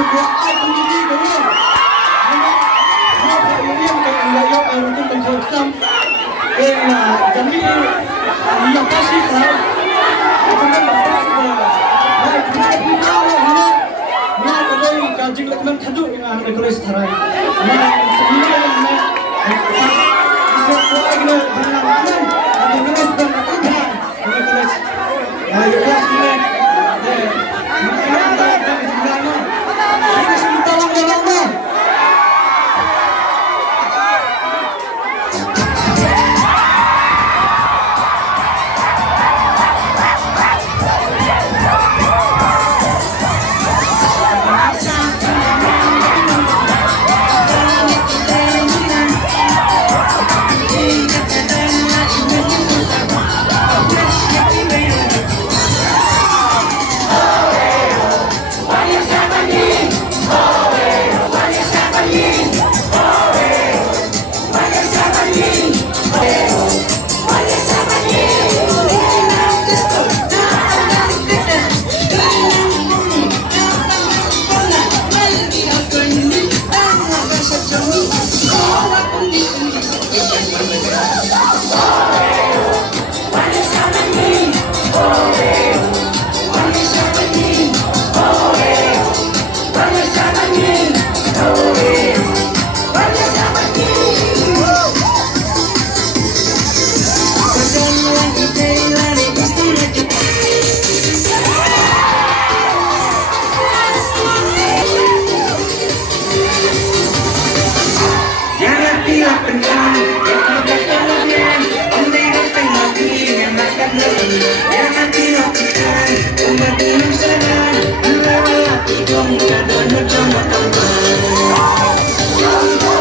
sebuah ikon ini dulu. Mau ini yang layak untuk menjadi demi yang pasti lah. Kemudian baik kita ini nah tadi kaji lekman tajuk yang request tarai. Nah sebenarnya bisa buat ini dengan ada request dan ada request. Ya request ini. Jangan